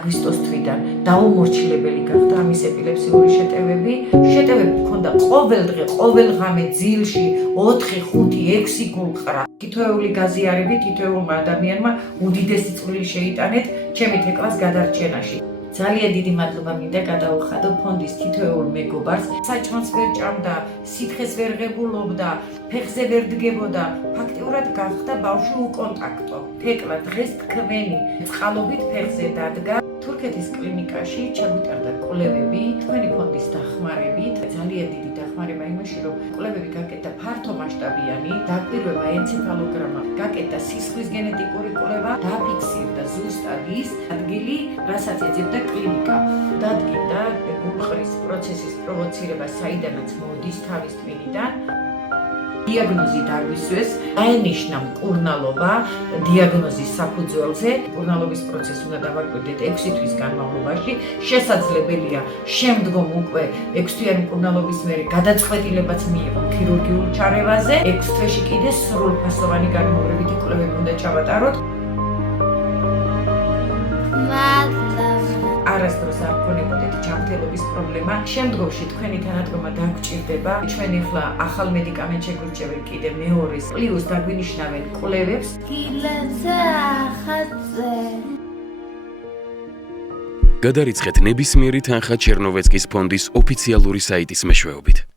აგვისტოს თვიდან დაუმორჩილებელი გახდა ამის ეპილეფსიური შეტევები. შეტევები ჰქონდა ყოველ დღე, ყოველ ღამე ძილში 4, 5, 6 გულყრა. თითოეული გაზიარები თითოეულმა ადამიანმა უდიდესი წვლილი შეიტანეთ ჩემი თეკლას გადარჩენაში. ძალიან დიდი მადლობა მინდა გადაუხადო ფონდის თითოეულ მეგობარს. საჭმელს ვერ ჭამდა, სითხეს ვერ ღებულობდა, ფეხზე ვერ დგებოდა. ფაქტიურად გახდა ბავშვი უკონტაქტო. თეკლა დღეს თქვენი წყალობით ფეხზე დადგა. თურქეთის კლინიკაში ჩაგვიტარდა კვლევები, თქვენი ფონდის დახმარებით. ძალიან დიდი დახმარება იმაში, რომ კვლევები გაკეთდა ფართომასშტაბიანი, დაკვირვება ენცეფალოგრამა, გაკეთდა სისხლის გენეტიკური კვლევა, დაფიქსირდა ზუსტად ის ადგილი, რასაც ეძებდა კლინიკა. დადგინდა გულყრის პროცესის პროვოცირება, საიდანაც მოდის თავის ტვინიდან. დიაგნოზი დაგვისვეს, დაენიშნა მკურნალობა დიაგნოზის საფუძველზე. მკურნალობის პროცესს უნდა დავაკვირდეთ 6 თვის განმავლობაში. შესაძლებელია შემდგომ უკვე 6 თვიანი მკურნალობის მერე გადაწყვეტილებაც მიიღო ქირურგიულ ჩარევაზე. 6 თვეში კიდე სრულფასოვანი განმავლობითი კვლევები უნდა ჩავატაროთ. არასდროს არ გქონებოდეთ ჯანმრთელობის პრობლემა. შემდგომში თქვენი თანადგომა დაგჭირდება. ჩვენ ახლა ახალ მედიკამენტს შეგვირჩევენ კიდე მეორეს, პლუს დაგვინიშნავენ კვლევებს. გადარიცხეთ ნებისმიერი თანხა ჩერნოვეცკის ფონდის ოფიციალური საიტის მეშვეობით.